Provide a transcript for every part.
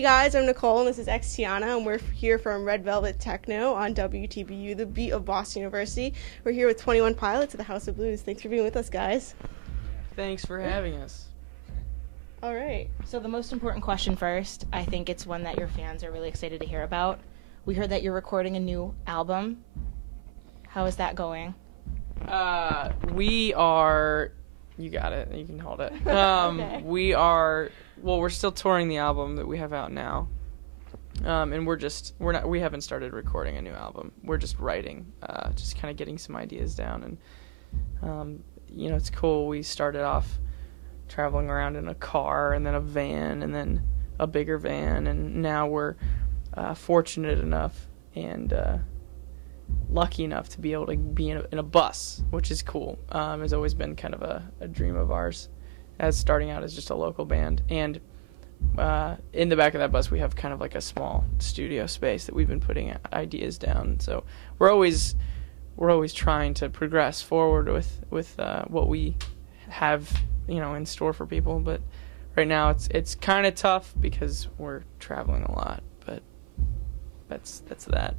Hey guys, I'm Nicole and this is Xtiana, and we're here from Red Velvet Techno on WTBU, the beat of Boston University. We're here with 21 Pilots at the House of Blues. Thanks for being with us, guys. Thanks for having us. All right. So the most important question first, I think it's one that your fans are really excited to hear about. We heard that you're recording a new album. How is that going? We are... You got it. You can hold it. Okay. We are... Well, we're still touring the album that we have out now. And we haven't started recording a new album. We're just writing, just kind of getting some ideas down. And, it's cool. We started off traveling around in a car and then a van and then a bigger van. And now we're fortunate enough and lucky enough to be able to be in a bus, which is cool. Has always been kind of a dream of ours, as starting out as just a local band. And in the back of that bus we have kind of like a small studio space that we've been putting ideas down. So we're always trying to progress forward with what we have in store for people. But right now it's kind of tough because we're traveling a lot. But that's that.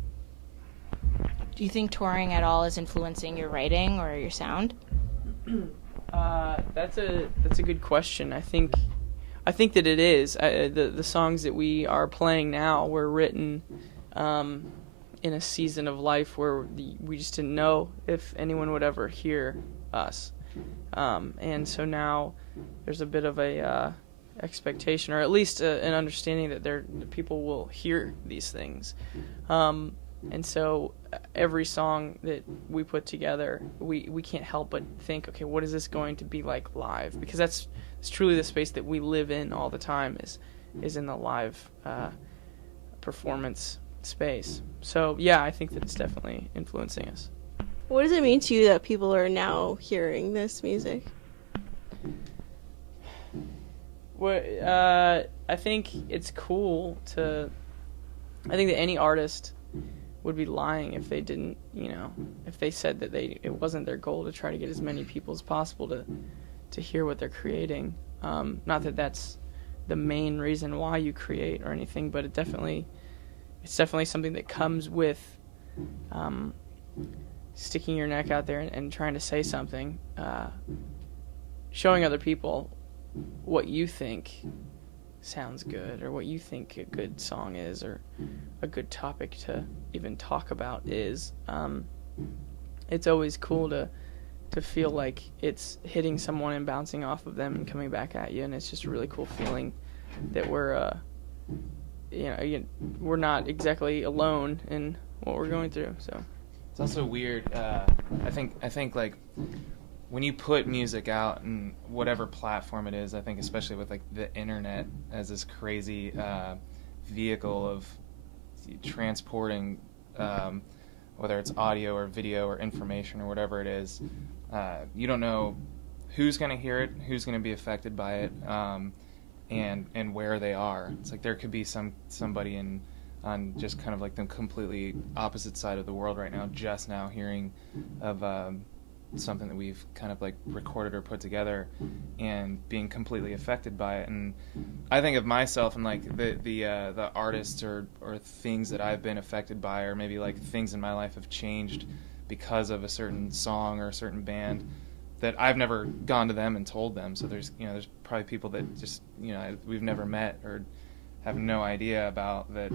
Do you think touring at all is influencing your writing or your sound? That's a good question. I think that it is. The songs that we are playing now were written in a season of life where we just didn't know if anyone would ever hear us, and so now there's a bit of a expectation, or at least an understanding that people will hear these things. And so every song that we put together, we can't help but think, okay, what is this going to be like live? Because it's truly the space that we live in all the time is in the live performance space. So yeah, I think that it's definitely influencing us. What does it mean to you that people are now hearing this music? Well, I think it's cool to... I think that any artist would be lying if they didn't, if they said that it wasn't their goal to try to get as many people as possible to hear what they're creating. Not that that's the main reason why you create or anything, but it's definitely something that comes with sticking your neck out there and trying to say something, showing other people what you think sounds good, or what you think a good song is, or a good topic to even talk about is. It's always cool to feel like it's hitting someone and bouncing off of them and coming back at you, and it's just a really cool feeling that we're we're not exactly alone in what we're going through. So it's also weird. I think like when you put music out in whatever platform it is, I think especially with like the internet as this crazy vehicle of transporting whether it's audio or video or information or whatever it is, you don't know who's going to hear it, who's going to be affected by it, and where they are. It's like there could be somebody on just kind of like the completely opposite side of the world right now, just now hearing of something that we've kind of like recorded or put together and being completely affected by it. And I think of myself and like the artists or things that I've been affected by, or maybe like things in my life have changed because of a certain song or a certain band that I've never gone to them and told them. So there's probably people that just we've never met or have no idea about that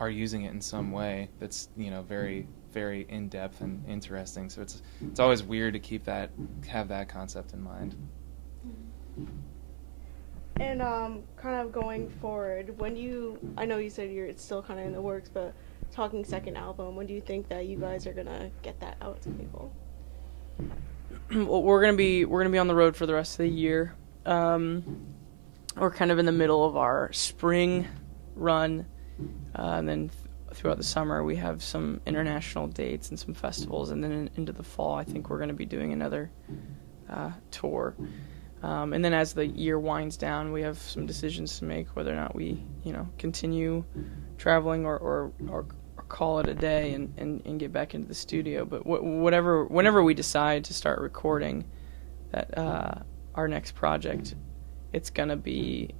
are using it in some way that's very, very in-depth and interesting. So it's always weird to have that concept in mind. And kind of going forward, I know you said it's still kind of in the works, but talking second album, when do you think that you guys are gonna get that out to people? Well, we're gonna be on the road for the rest of the year. We're kind of in the middle of our spring run, and then throughout the summer we have some international dates and some festivals, and then into the fall I think we're going to be doing another tour, and then as the year winds down we have some decisions to make, whether or not we continue traveling or call it a day and get back into the studio. But whenever we decide to start recording that our next project,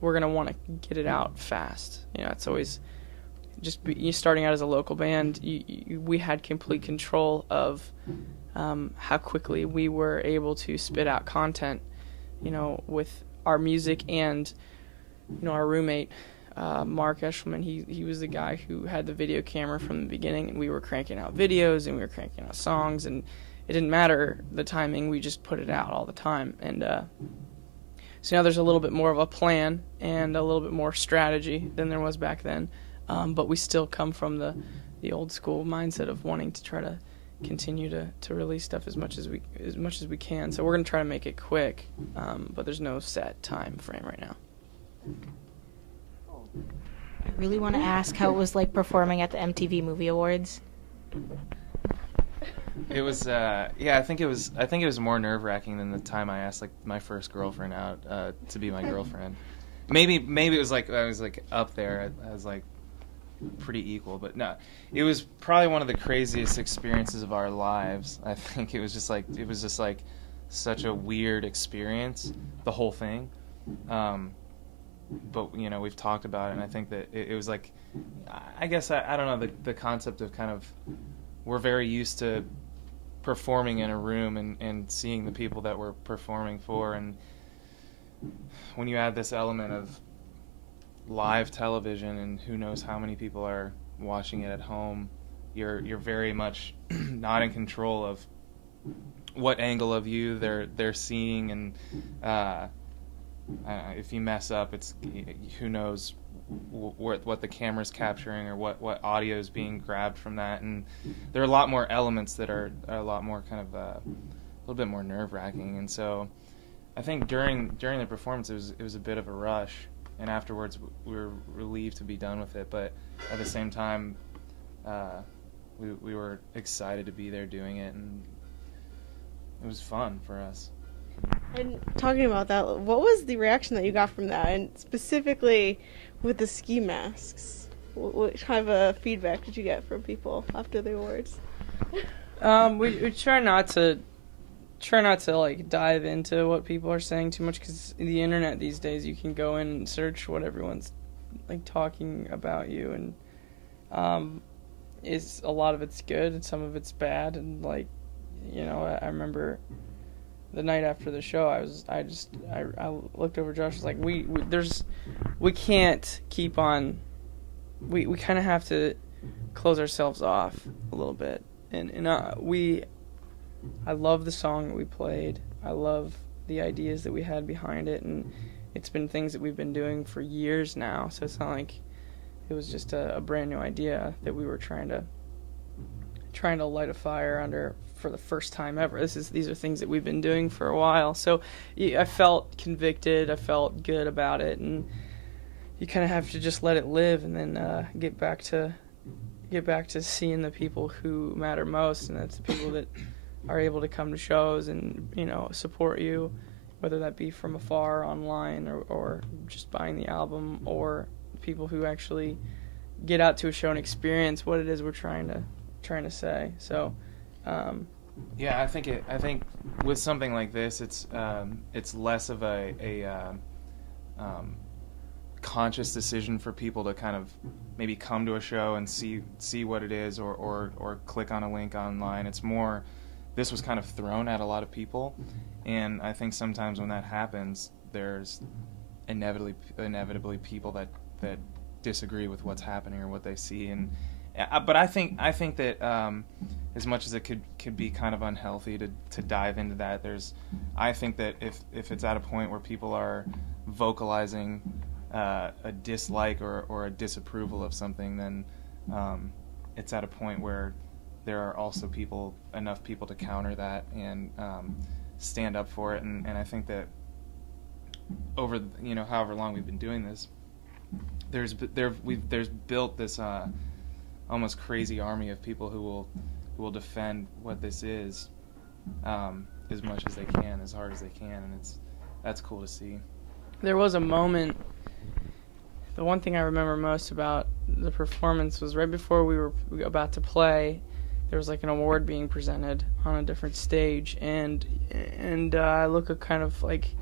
we're gonna want to get it out fast. It's always you starting out as a local band. We had complete control of how quickly we were able to spit out content, with our music. And our roommate, Mark Eshelman, he was the guy who had the video camera from the beginning, and we were cranking out videos and we were cranking out songs, and it didn't matter the timing, we just put it out all the time. And so now there's a little bit more of a plan and a little bit more strategy than there was back then, but we still come from the old school mindset of wanting to try to continue to release stuff as much as we can. So we're going to try to make it quick, but there's no set time frame right now. I really want to ask how it was like performing at the MTV Movie Awards. It was I think it was more nerve-wracking than the time I asked like my first girlfriend out to be my girlfriend. Maybe it was like I was like up there. I was like pretty equal, but no, it was probably one of the craziest experiences of our lives. I think it was just like such a weird experience, the whole thing. But we've talked about it, and I think that it was like, I guess I don't know, the concept of kind of, we're very used to performing in a room and seeing the people that we're performing for, and when you add this element of live television and who knows how many people are watching it at home, you're very much not in control of what angle of you they're seeing, and if you mess up, it's who knows what the camera's capturing or what audio is being grabbed from that. And there are a lot more elements that are a lot more kind of a little bit more nerve-wracking. And so I think during the performance it was a bit of a rush, and afterwards we were relieved to be done with it, but at the same time we were excited to be there doing it, and it was fun for us. And talking about that, what was the reaction that you got from that, and specifically with the ski masks? What kind of feedback did you get from people after the awards? We try not to like dive into what people are saying too much, because the internet these days, you can go in and search what everyone's like talking about you, and is a lot of it's good and some of it's bad. And like, I remember the night after the show, I looked over Josh, was like, we can't keep on, we kind of have to close ourselves off a little bit, and I love the song that we played, I love the ideas that we had behind it, and it's been things that we've been doing for years now, so it's not like it was just a brand new idea that we were trying to light a fire under for the first time ever. These are things that we've been doing for a while. So I felt convicted. I felt good about it, and you kind of have to just let it live, and then get back to seeing the people who matter most, and that's the people that are able to come to shows and support you, whether that be from afar, online, or just buying the album, or people who actually get out to a show and experience what it is we're trying to say. So. Yeah, I think with something like this, it's less of a conscious decision for people to kind of maybe come to a show and see what it is, or click on a link online. It's more, this was kind of thrown at a lot of people, and I think sometimes when that happens, there's inevitably people that disagree with what's happening or what they see. And but I think that as much as it could be kind of unhealthy to dive into that, I think that if it's at a point where people are vocalizing a dislike or a disapproval of something, then it's at a point where there are also enough people to counter that and stand up for it. And I think that over however long we've been doing this, there's built this almost crazy army of people who will defend what this is as much as they can, as hard as they can, and that's cool to see. There was a moment, the one thing I remember most about the performance was right before we were about to play, there was like an award being presented on a different stage, and I look at kind of like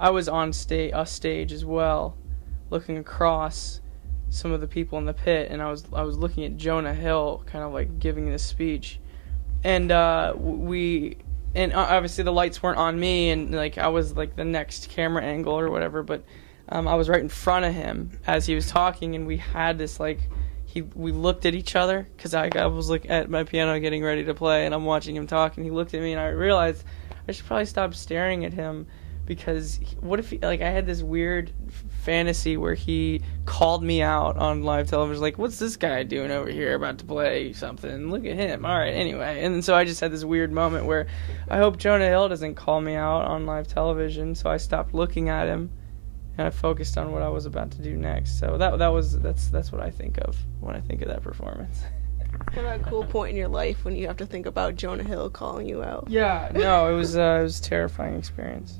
I was on stage as well, looking across some of the people in the pit, and I was looking at Jonah Hill, kind of like giving this speech, and obviously the lights weren't on me, and like I was like the next camera angle or whatever, but I was right in front of him as he was talking, and we had this like we looked at each other because I was like at my piano getting ready to play, and I'm watching him talk, and he looked at me, and I realized I should probably stop staring at him, because what if I had this weird fantasy where he called me out on live television, like, what's this guy doing over here about to play something? Look at him. All right, anyway. And so I just had this weird moment where I hope Jonah Hill doesn't call me out on live television, so I stopped looking at him and I focused on what I was about to do next. So that's what I think of when I think of that performance. What a cool point in your life when you have to think about Jonah Hill calling you out. Yeah, no, it was a terrifying experience.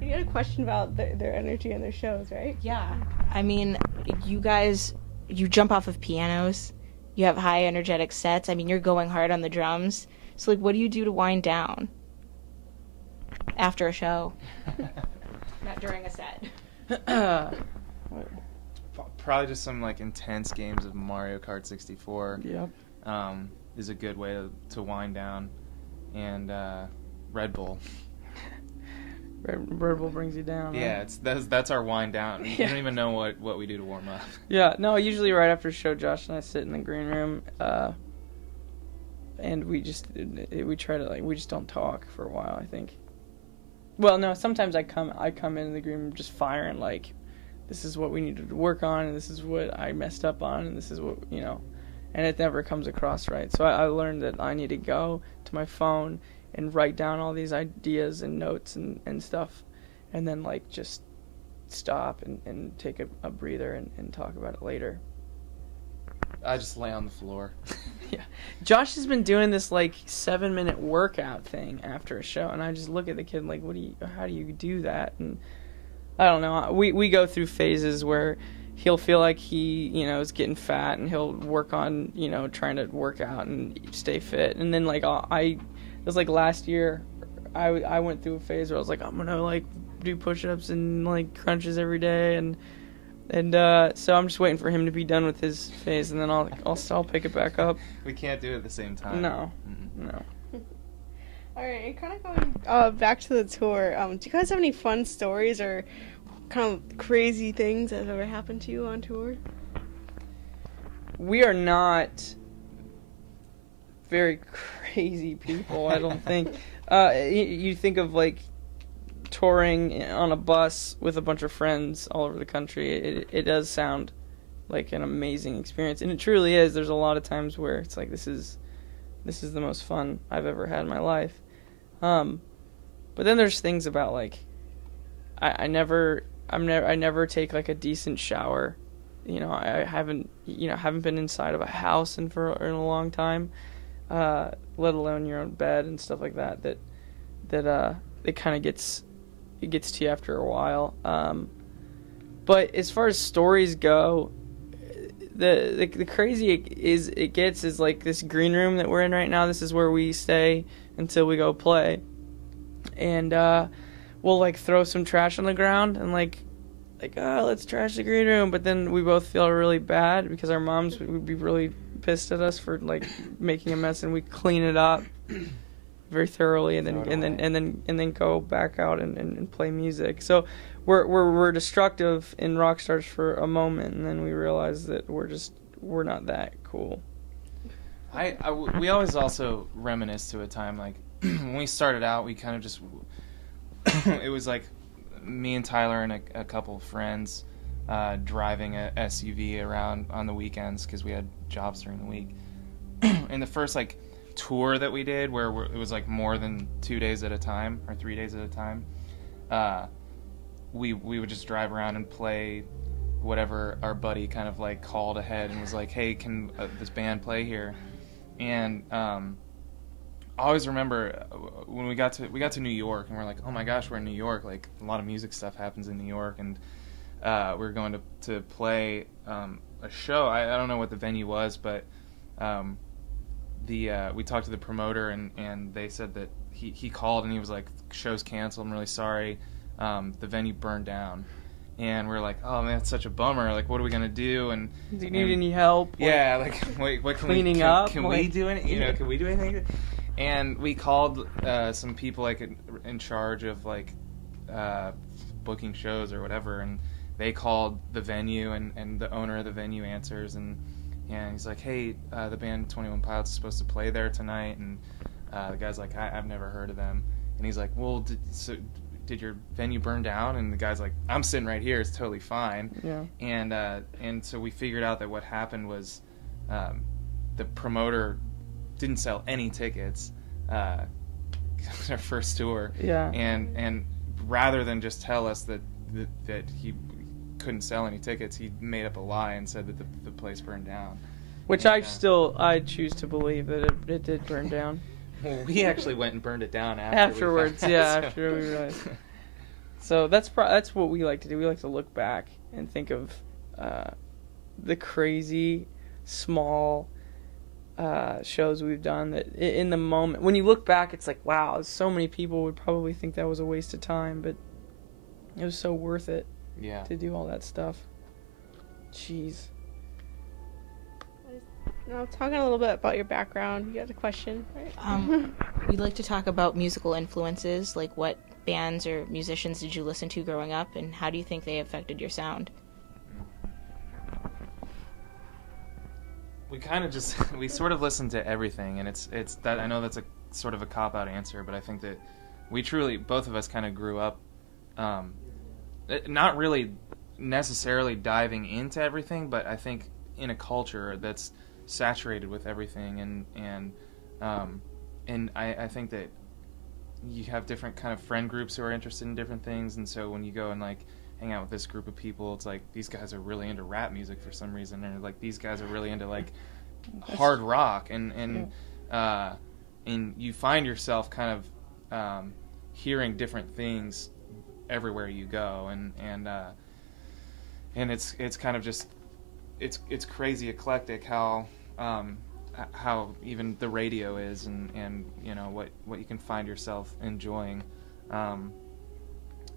You had a question about their energy and their shows, right? Yeah. I mean, you guys, you jump off of pianos. You have high energetic sets. I mean, you're going hard on the drums. So, like, what do you do to wind down after a show? Not during a set. Probably just some like intense games of Mario Kart 64. Yep. Is a good way to wind down, and Red Bull. Red Bull brings you down. Yeah, right? that's our wind down. Yeah. You don't even know what we do to warm up. Yeah, no, usually right after a show, Josh and I sit in the green room, and we try to we just don't talk for a while, I think. Well, no, sometimes I come into the green room just firing like, this is what we needed to work on, and this is what I messed up on, and this is what, and it never comes across right. So I learned that I need to go to my phone and write down all these ideas and notes and stuff, and then like just stop and take a breather and talk about it later. I just lay on the floor. Yeah, Josh has been doing this like 7-minute workout thing after a show, and I just look at the kid like, how do you do that? And I don't know. We go through phases where he'll feel like he is getting fat, and he'll work on trying to work out and stay fit, and then like it was like last year, I went through a phase where I was like, I'm gonna like do push-ups and like crunches every day, and so I'm just waiting for him to be done with his phase, and then I'll pick it back up. We can't do it at the same time. No, Mm-mm. no. All right, and kind of going back to the tour, do you guys have any fun stories or kind of crazy things that have ever happened to you on tour? We are not very crazy people, I don't think. You think of like touring on a bus with a bunch of friends all over the country. It does sound like an amazing experience, and it truly is. There's a lot of times where it's like this is the most fun I've ever had in my life. But then there's things about like I never take like a decent shower. I haven't been inside of a house in a long time. Let alone your own bed and stuff like that. It kind of gets to you after a while. But as far as stories go, the crazy it gets is like this green room that we're in right now. This is where we stay until we go play, and we'll like throw some trash on the ground and like let's trash the green room. But then we both feel really bad because our moms would be really pissed at us for like making a mess, and we clean it up very thoroughly, and then go back out and play music. So we're destructive in rock stars for a moment, and then we realize that we're not that cool. We always also reminisce to a time like when we started out. We kind of just it was like me and Tyler and a couple of friends driving a SUV around on the weekends because we had jobs during the week. And the first like tour that we did, where it was like more than 2 days at a time or 3 days at a time, we would just drive around and play whatever our buddy kind of like called ahead and was like, hey, can this band play here? And I always remember when we got to New York, and we're like, oh my gosh, we're in New York, like a lot of music stuff happens in New York, and we were going to play a show. I don't know what the venue was, but we talked to the promoter, and they said that he called and he was like, show's canceled, I'm really sorry, the venue burned down. And we're like, oh man, it's such a bummer. Like, what are we gonna do? And do you need any help? Yeah, like what can cleaning we up? Can we do any? Can we do anything? And we called some people like in charge of like booking shows or whatever, and they called the venue, and the owner of the venue answers, and he's like, hey, the band 21 Pilots is supposed to play there tonight, and the guy's like, I've never heard of them, and he's like, well, did your venue burn down? And the guy's like, I'm sitting right here, it's totally fine. Yeah. And so we figured out that what happened was the promoter didn't sell any tickets our first tour. Yeah. And rather than just tell us that he couldn't sell any tickets, he made up a lie and said that the place burned down. Which I choose to believe that it did burn down. Well, we actually went and burned it down afterwards. After we realized. So that's what we like to do. We like to look back and think of the crazy small shows we've done that in the moment. When you look back, it's like, wow, so many people would probably think that was a waste of time, but it was so worth it. Yeah. To do all that stuff. Jeez. Now, talking a little bit about your background, you had a question, right? We'd like to talk about musical influences, like what bands or musicians did you listen to growing up, and how do you think they affected your sound? We kind of we sort of listen to everything, and it's that, I know that's a sort of a cop-out answer, but I think that we truly, both of us kind of grew up not really necessarily diving into everything, but I think in a culture that's saturated with everything, and I think that you have different kind of friend groups who are interested in different things, and so when you go and like hang out with this group of people, it's like these guys are really into rap music for some reason, or like these guys are really into like hard rock, and you find yourself kind of hearing different things everywhere you go, and it's kind of just it's crazy eclectic how even the radio is, and you know what you can find yourself enjoying,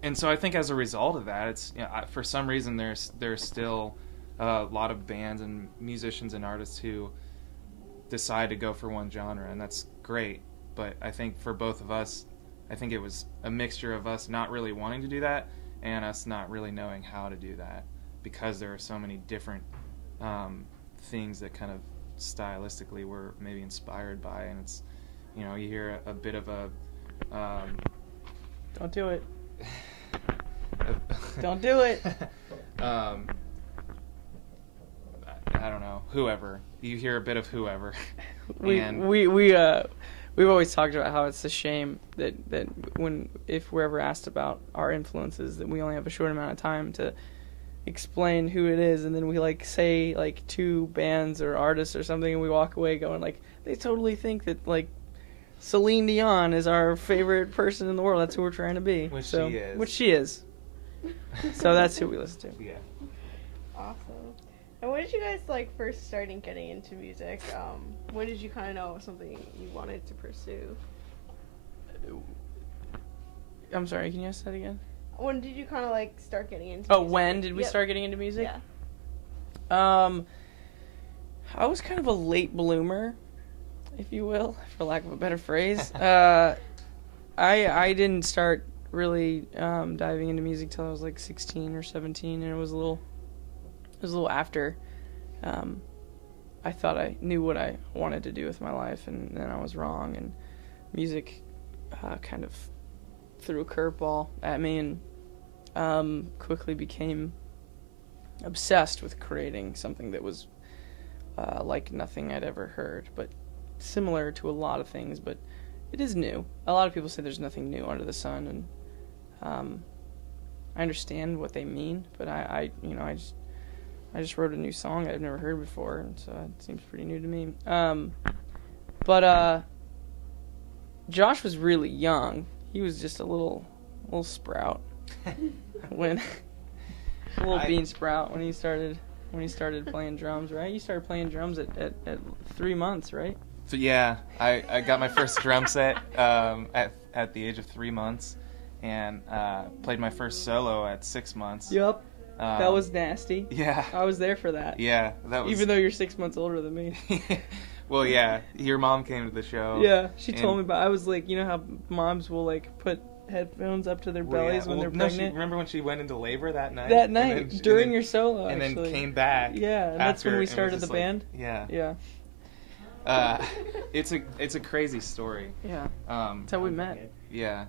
and so I think as a result of that, it's, you know, for some reason there's still a lot of bands and musicians and artists who decide to go for one genre, and that's great. But I think for both of us, I think it was a mixture of us not really wanting to do that and us not really knowing how to do that, because there are so many different things that kind of stylistically we're maybe inspired by, and it's, you know, you hear a bit of a don't do it. Don't do it. I don't know, whoever. You hear a bit of whoever. We've always talked about how it's a shame that if we're ever asked about our influences, that we only have a short amount of time to explain who it is, and then we like say like two bands or artists or something, and we walk away going like, they totally think that like Celine Dion is our favorite person in the world. That's who we're trying to be. Which she is. So that's who we listen to. Yeah. Awesome. And when did you guys like first starting getting into music? When did you kind of know it was something you wanted to pursue? I'm sorry, can you ask that again? When did you kind of like start getting into Oh, music? when did we start getting into music? Yeah. I was kind of a late bloomer, if you will, for lack of a better phrase. I didn't start really diving into music till I was like 16 or 17, and it was a little after I thought I knew what I wanted to do with my life, and then I was wrong, and music kind of threw a curveball at me, and quickly became obsessed with creating something that was like nothing I'd ever heard, but similar to a lot of things, but it is new. A lot of people say there's nothing new under the sun, and I understand what they mean, but I just wrote a new song I've never heard before, and so it seems pretty new to me. But Josh was really young. He was just a little sprout when a little bean sprout when he started playing drums, right? You started playing drums at 3 months, right? So yeah, I got my first drum set at the age of 3 months, and played my first solo at 6 months. Yep. That was nasty. Yeah. I was there for that. Yeah, that was. Even though you're 6 months older than me. Well, yeah, your mom came to the show. Yeah, she told me about. I was like, you know how moms will like put headphones up to their bellies when they're pregnant. Remember when she went into labor that night? That night during your solo, and actually. then came back. Yeah, and that's when we started the band. Yeah. Yeah. It's a crazy story. Yeah. That's how we met. Yeah.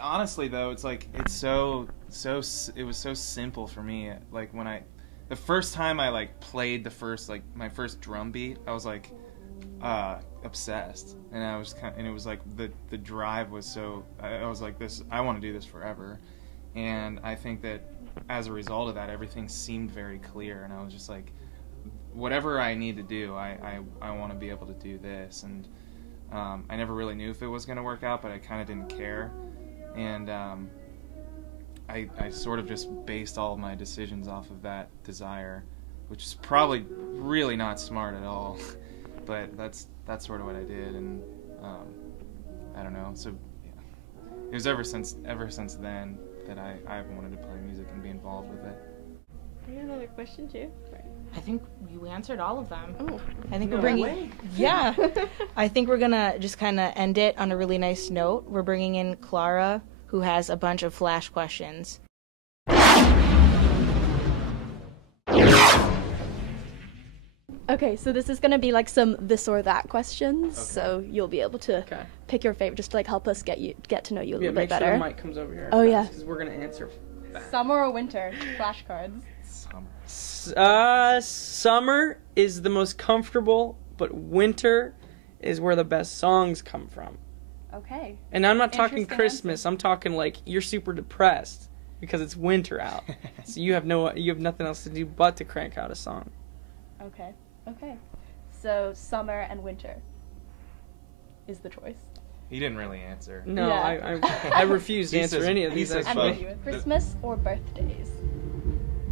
Honestly though, it's like it was so simple for me. Like when the first time I like played my first drum beat, I was like obsessed, and it was like the drive was so. I was like, I want to do this forever, and I think that as a result of that, everything seemed very clear, and I was just like, whatever I need to do, I want to be able to do this, and I never really knew if it was going to work out, but I kind of didn't care, and I sort of just based all of my decisions off of that desire, which is probably really not smart at all, but that's sort of what I did, and I don't know. So yeah, it was ever since then that I wanted to play music and be involved with it. You have another question too? I think you answered all of them. Oh, I think we're bringing. Yeah, I think we're gonna just kind of end it on a really nice note. We're bringing in Clara, who has a bunch of flash questions. Okay, so this is going to be like some this or that questions, Okay. so you'll be able to pick your favorite, just to like help us get to know you a little bit better. Make sure the mic comes over here. Oh, yeah. Because we're going to answer back. Summer or winter? Flashcards. Summer is the most comfortable, but winter is where the best songs come from. Okay. And I'm not talking Interesting Christmas. answer. I'm talking like you're super depressed because it's winter out, so you have nothing else to do but to crank out a song. Okay. So summer and winter is the choice. He didn't really answer. No, Yeah. I refuse to He answer says- any of he these. says Actually. both. Christmas or birthdays?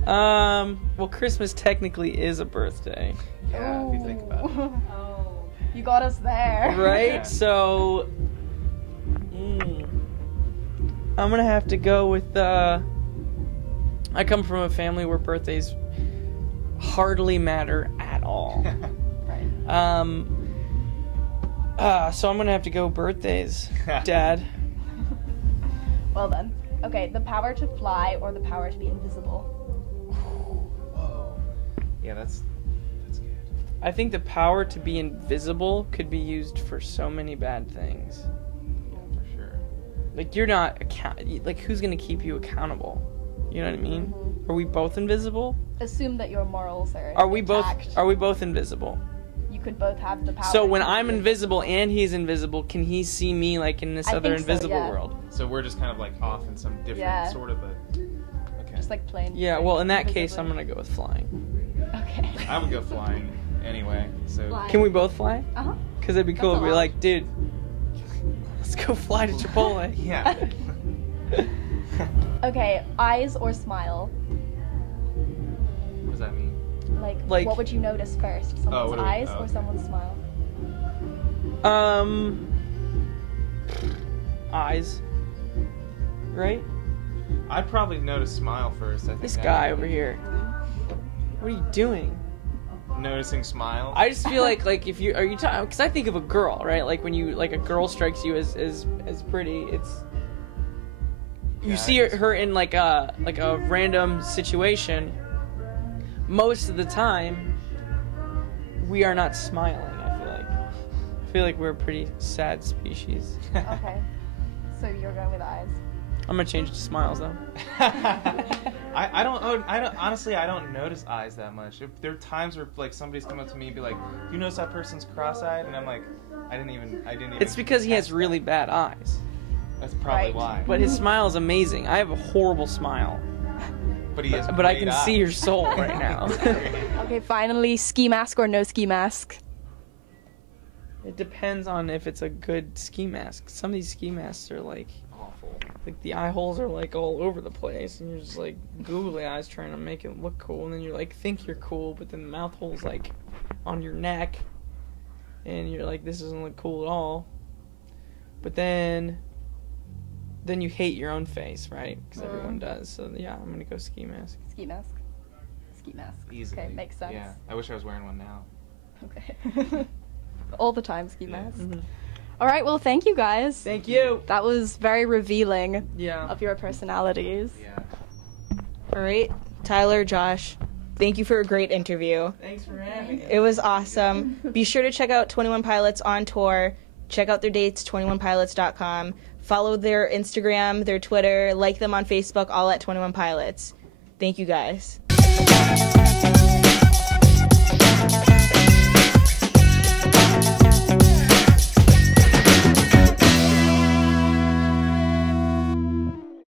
Well, Christmas technically is a birthday, Yeah, if you think about it. Oh, you got us there. right? Yeah. So, I'm gonna have to go with. I come from a family where birthdays hardly matter at all. Right. So I'm gonna have to go birthdays, Dad. Well then. Okay, the power to fly or the power to be invisible? Whoa. Yeah, that's good. I think the power to be invisible could be used for so many bad things. Yeah, for sure. Like you're not like who's gonna keep you accountable? You know what I mean? Are we both invisible? Assume that your morals are Are we intact. both invisible? You could both have the power. So when to I'm be invisible and he's invisible, can he see me like in this I other think so, invisible yeah. world? So we're just kind of like off in some different Yeah. sort of a. Okay. just like plain. Yeah, well in that case invisibly. I'm gonna go with flying. Okay. I would go flying anyway. So. Fly. Can we both fly? Uh-huh. Cause it'd be cool That's if we allowed. like, dude, let's go fly to Chipotle. Yeah. Okay, eyes or smile? What does that mean? Like- what would you notice first? Someone's what do we- eyes oh, or okay. someone's smile? Eyes. Right? I'd probably notice smile first. I think This guy over here. What are you doing? Noticing smile. I just feel like if you are you talking because I think of a girl, right? Like when you like a girl strikes you as pretty, it's you Yeah, see I guess. her in like a random situation. Most of the time, we are not smiling. I feel like we're a pretty sad species. Okay. So you're going with eyes. I'm gonna change it to smiles though. I don't honestly I don't notice eyes that much. There are times where like somebody's come up to me and be like, "Do you notice that person's cross-eyed?" And I'm like, I didn't even. It's because he has test really that. bad eyes, That's probably Right. why. but his smile is amazing. I have a horrible smile, But he has. but I great can eyes. see your soul right now. Okay, finally, ski mask or no ski mask? It depends on if it's a good ski mask. Some of these ski masks are like Awful. like the eye holes are like all over the place, and you're just like googly eyes trying to make it look cool, and then you like think you're cool, but then the mouth hole's like on your neck. and you're like, this doesn't look cool at all. But then you hate your own face, right? Because everyone does. So yeah, I'm gonna go ski mask. Ski mask. Ski mask. Easily. Okay, makes sense. Yeah, I wish I was wearing one now. Okay. All the time, ski Yeah. mask. Mhm. All right, well, thank you guys. Thank you. That was very revealing Yeah. of your personalities. Yeah. All right, Tyler, Josh, thank you for a great interview. Thanks for having us. It was awesome. Be sure to check out 21 Pilots on tour. Check out their dates, 21pilots.com. Follow their Instagram, their Twitter, like them on Facebook, all at 21 Pilots. Thank you guys.